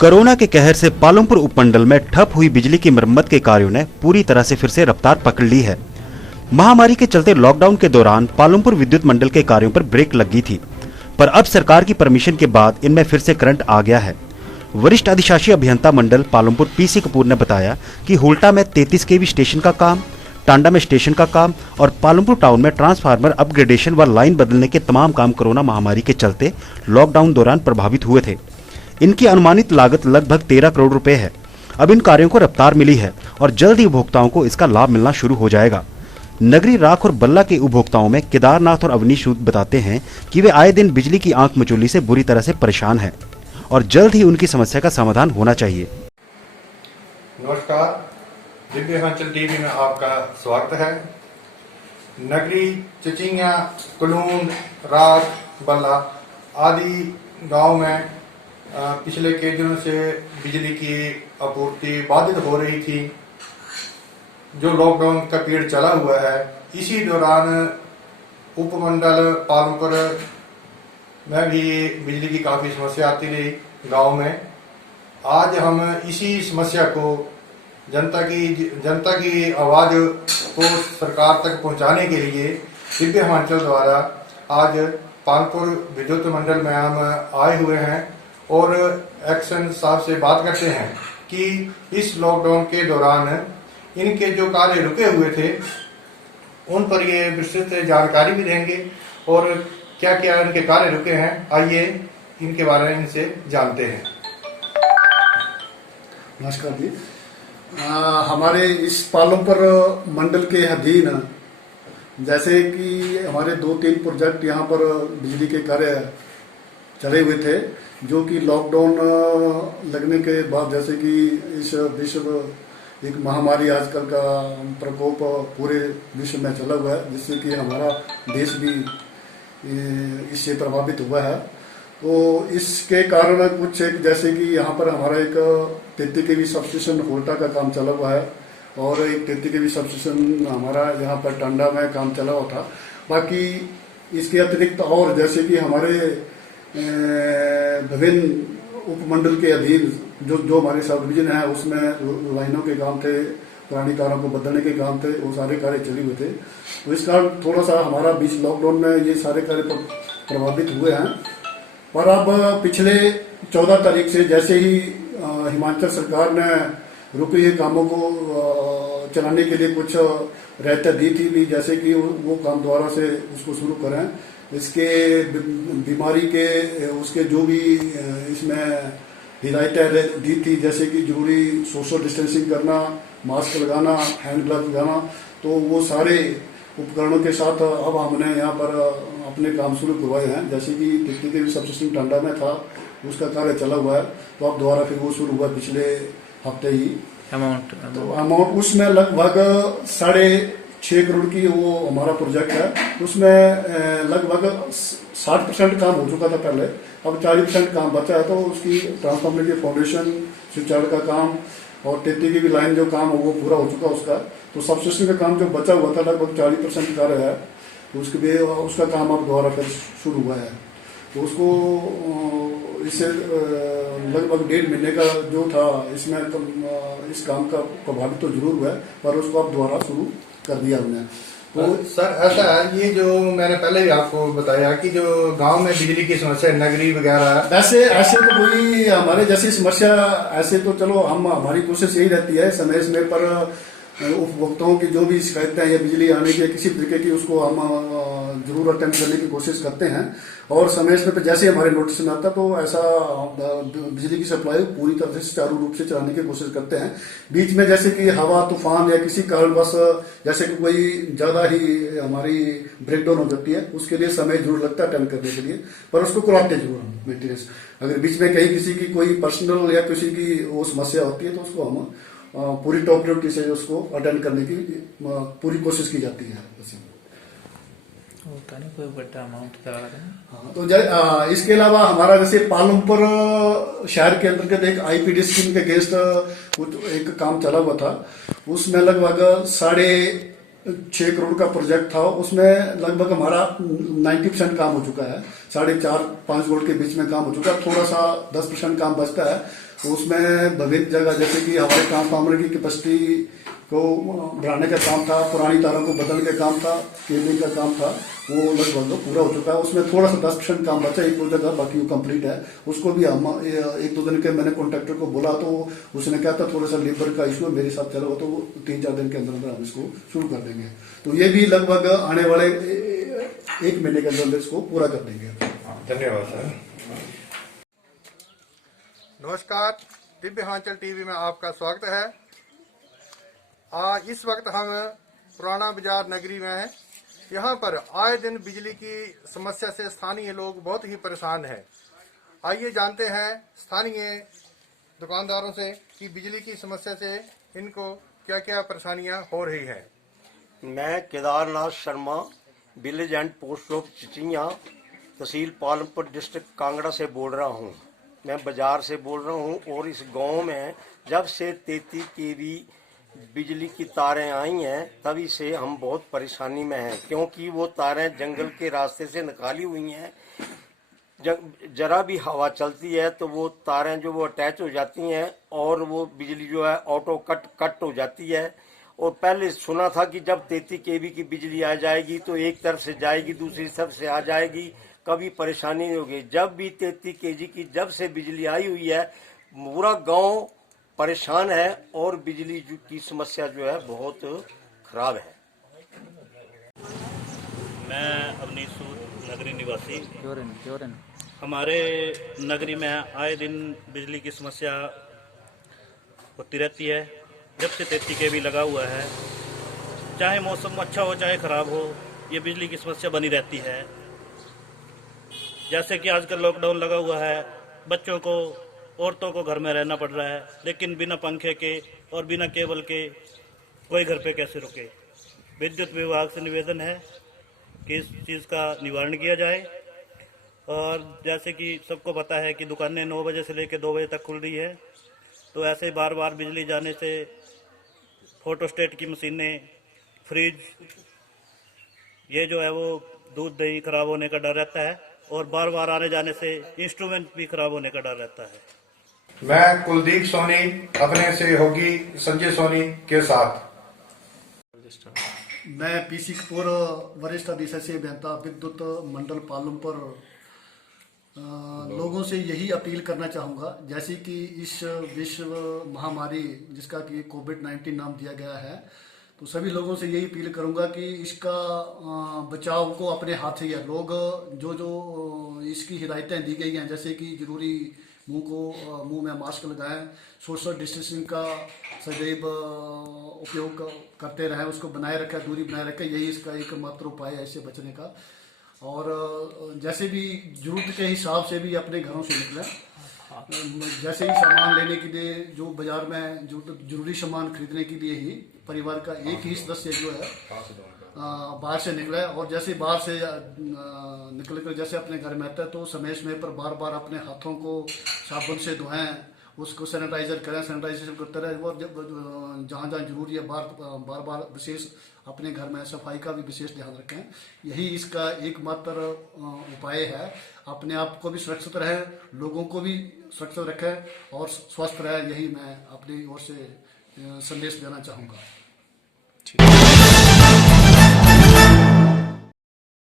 Corona के कहर से पालमपुर उपमंडल में ठप हुई बिजली की मरम्मत के कार्यों ने पूरी तरह से फिर से रफ्तार पकड़ ली है। महामारी के चलते लॉकडाउन के दौरान पालमपुर विद्युत मंडल के कार्यों पर ब्रेक लगी थी, पर अब सरकार की परमिशन के बाद इनमें फिर से करंट आ गया है। वरिष्ठ अधिशासी अभियंता मंडल पालमपुर पीसी कपूर ने बताया कि हुल्टा में 33 केवी स्टेशन का काम, टांडा में स्टेशन का काम और पालमपुर टाउन में ट्रांसफार्मर अपग्रेडेशन व लाइन बदलने के तमाम काम कोरोना महामारी के चलते लॉकडाउन दौरान प्रभावित हुए थे। इनकी अनुमानित लागत लगभग 13 करोड़ रुपए है। अब इन कार्यों को रफ्तार मिली है और जल्द ही उपभोक्ताओं को इसका लाभ मिलना शुरू हो जाएगा। नगरी राख और बल्ला के उपभोक्ताओं में केदारनाथ और अवनीश सूद बताते हैं कि वे आए दिन बिजली की आंख मचोली से बुरी तरह से परेशान हैं और जल्द ही उनकी समस्या का समाधान होना चाहिए। नमस्कार, दिव्य हिमाचल टीवी में आपका स्वागत है। नगरी, चिचिंगा, कुलून, राख, बल्ला आदि गांव में पिछले कई दिनों से बिजली की आपूर्ति बाधित हो रही थी। जो लॉकडाउन का पीरियड चला हुआ है, इसी दौरान उपमंडल पालमपुर में भी बिजली की काफी समस्या आती रही गांव में। आज हम इसी समस्या को जनता की आवाज को सरकार तक पहुंचाने के लिए दिव्य हिमाचल द्वारा आज पालमपुर विद्युत मंडल में हम आए हुए हैं और एक्शन साहब से बात करते हैं कि इस लॉकडाउन के दौरान इनके जो कार्य रुके हुए थे उन पर ये विस्तृत जानकारी भी देंगे और क्या क्या इनके कार्य रुके हैं। आइए इनके बारे में इनसे जानते हैं। नमस्कार जी। हमारे इस पालमपुर मंडल के अधीन जैसे कि हमारे 2-3 प्रोजेक्ट यहाँ पर बिजली के कार्य चले हुए थे, जो कि लॉकडाउन लगने के बाद, जैसे कि इस विश्व एक महामारी आजकल का प्रकोप पूरे विश्व में चला हुआ है, जिससे कि हमारा देश भी इससे प्रभावित हुआ है। तो इसके कारण कुछ एक जैसे कि यहाँ पर हमारा एक 33 केवी सबस्टेशन होल्टा का काम चला हुआ है और एक 33 केवी सबस्टेशन हमारा यहाँ पर टांडा में काम चला हुआ था। बाकी इसके अतिरिक्त और जैसे कि हमारे विभिन्न उपमंडल के अधीन जो हमारे सब डिवीजन है उसमें लाइनों के काम थे, पुरानी कारों को बदलने के काम थे, वो सारे कार्य चले हुए थे। तो इस कारण थोड़ा सा हमारा बीच लॉकडाउन में ये सारे कार्य प्रभावित हुए हैं। और अब पिछले 14 तारीख से जैसे ही हिमाचल सरकार ने रुके हुए कामों को चलाने के लिए कुछ रहता दी थी भी, जैसे कि वो काम दोबारा से उसको शुरू करें। इसके बीमारी के उसके जो भी इसमें हिदायतें दी थी, जैसे कि जरूरी सोशल डिस्टेंसिंग करना, मास्क लगाना, हैंड ग्लव लगाना, तो वो सारे उपकरणों के साथ अब हमने यहाँ पर अपने काम शुरू करवाए हैं। जैसे कि 33 केवी सबस्टेशन टांडा में था, उसका कार्य चला हुआ है, तो अब दोबारा फिर वो शुरू हुआ पिछले हफ्ते ही। अमाउंट उसमें लगभग 6.5 करोड़ की वो हमारा प्रोजेक्ट है। उसमें लगभग 60% काम हो चुका था पहले, अब 40% काम बचा है। तो उसकी ट्रांसफार्मर की फाउंडेशन, स्विचयार्ड का काम और 33 की भी लाइन जो काम है वो पूरा हो चुका उसका। तो सबस्टेशन का काम जो बचा हुआ था लगभग 40% कार्य है, तो उसका काम अब दोबारा फिर शुरू हुआ है। तो उसको इससे लगभग 1.5 महीने का जो था इसमें इस काम का प्रभावित तो जरूर हुआ है, पर उसको अब दोबारा शुरू कर दिया हमने। तो सर ऐसा है, ये जो मैंने पहले भी आपको बताया कि जो गांव में बिजली की समस्या, नगरी वगैरह, ऐसे तो कोई हमारे जैसी समस्या ऐसे तो चलो हमारी कोशिश यही रहती है समय समय पर उपभोक्ताओं की जो भी शिकायतें हैं या बिजली आने की किसी तरीके की, उसको हम जरूर अटेम्प्ट करने की कोशिश करते हैं। और समय समय पर जैसे हमारे नोटिस में आता तो ऐसा बिजली की सप्लाई पूरी तरह से सुचारू रूप से चलाने की कोशिश करते हैं। बीच में जैसे कि हवा तूफान या किसी कारणवश जैसे कि कोई ज्यादा ही हमारी ब्रेकडाउन हो जाती है, उसके लिए समय जरूर लगता है अटेम्प्ट करने के लिए, पर उसको कराते जरूर हम मेंटेनेंस। अगर बीच में कहीं किसी की कोई पर्सनल या किसी की वो समस्या होती है तो उसको हम पूरी टॉप प्रायोरिटी से उसको अटेंड करने की पूरी कोशिश की जाती है। होता नहीं कोई बड़ा अमाउंट का। हाँ, तो इसके अलावा हमारा जैसे पालमपुर शहर के अंतर्गत एक आईपीडी स्कीम के अगेंस्ट एक काम चला हुआ था। उसमें लगभग 6 करोड़ का प्रोजेक्ट था, उसमें लगभग हमारा 90% काम हो चुका है। 4.5-5 करोड़ के बीच में काम हो चुका है। थोड़ा सा 10% काम बचता है। उसमें विभिन्न जगह जैसे कि हमारे ट्रांसफार्मर की कैपेसिटी को बढ़ाने का काम था, पुरानी तारों को बदलने का काम था, केबलिंग का काम था, वो लगभग पूरा हो चुका है। उसमें थोड़ा सा 10% काम बचा एक दो जगह, बाकी वो कंप्लीट है। उसको भी हम 1-2 दिन के मैंने कॉन्ट्रैक्टर को बोला तो उसने कहा था थोड़ा सा लेबर का इशू है, मेरे साथ चलो तो 3-4 दिन के अंदर अंदर हम इसको शुरू कर देंगे। तो ये भी लगभग आने वाले 1 महीने के अंदर इसको पूरा कर देंगे। धन्यवाद सर। नमस्कार, दिव्य हिमाचल टीवी में आपका स्वागत है। इस वक्त हम पुराना बाजार नगरी में हैं। यहाँ पर आए दिन बिजली की समस्या से स्थानीय लोग बहुत ही परेशान हैं। आइए जानते हैं स्थानीय दुकानदारों से कि बिजली की समस्या से इनको क्या क्या परेशानियां हो रही हैं। मैं Kedarnath Sharma, village and post of चिचिया, तहसील पालमपुर, डिस्ट्रिक्ट कांगड़ा से बोल रहा हूँ। मैं बाजार से बोल रहा हूँ और इस गांव में जब से 33 kV बिजली की तारें आई हैं तभी से हम बहुत परेशानी में हैं, क्योंकि वो तारें जंगल के रास्ते से निकाली हुई हैं। जरा भी हवा चलती है तो वो तारें जो वो अटैच हो जाती हैं और वो बिजली जो है ऑटो कट हो जाती है। और पहले सुना था कि जब 33 kV की बिजली आ जाएगी तो एक तरफ से जाएगी, दूसरी तरफ से आ जाएगी, कभी परेशानी नहीं होगी। जब भी 33 kV की जब से बिजली आई हुई है पूरा गांव परेशान है और बिजली की समस्या जो है बहुत खराब है। मैं अवनीशूर नगरी निवासी। हमारे नगरी में आए दिन बिजली की समस्या होती रहती है। जब से 33 kV लगा हुआ है, चाहे मौसम अच्छा हो चाहे खराब हो, ये बिजली की समस्या बनी रहती है। जैसे कि आजकल लॉकडाउन लगा हुआ है, बच्चों को, औरतों को घर में रहना पड़ रहा है, लेकिन बिना पंखे के और बिना केबल के कोई घर पे कैसे रुके। विद्युत विभाग से निवेदन है कि इस चीज़ का निवारण किया जाए। और जैसे कि सबको पता है कि दुकानें 9 बजे से लेकर 2 बजे तक खुल रही है, तो ऐसे बार बार बिजली जाने से फोटोस्टेट की मशीनें, फ्रिज, ये जो है वो दूध दही खराब होने का डर रहता है और बार बार आने जाने से इंस्ट्रूमेंट भी खराब होने का डर रहता है। मैं कुलदीप सोनी अपने सहयोगी संजय सोनी के साथ। मैं पीसी कपूर, वरिष्ठ अधिशासी अभियंता विद्युत मंडल पालमपुर। लोगों से यही अपील करना चाहूँगा, जैसे कि इस विश्व महामारी जिसका कि कोविड-19 नाम दिया गया है, तो सभी लोगों से यही अपील करूँगा कि इसका बचाव को अपने हाथ ही है। लोग जो इसकी हिदायतें दी गई हैं, जैसे कि जरूरी मुंह में मास्क लगाएं, सोशल डिस्टेंसिंग का सदैव उपयोग करते रहें, उसको बनाए रखें, दूरी बनाए रखें, यही इसका एकमात्र उपाय है इससे बचने का। और जैसे भी जरूरत के हिसाब से भी अपने घरों से निकलें। जैसे ही सामान लेने के लिए जो बाजार में जो जरूरी सामान खरीदने के लिए ही परिवार का एक ही सदस्य जो है बाहर से निकले। और जैसे बाहर से निकल कर जैसे अपने घर में आता है तो समय समय पर बार बार अपने हाथों को साबुन से धोएं, उसको सैनिटाइजर करें, सैनिटाइजेशन करते रहें। और जहाँ जहाँ जरूरी है बार बार विशेष अपने घर में सफाई का भी विशेष ध्यान रखें। यही इसका एकमात्र उपाय है। अपने आप को भी सुरक्षित रहें, लोगों को भी सुरक्षित रखें और स्वस्थ रहें, यही मैं अपनी ओर से संदेश देना चाहूँगा।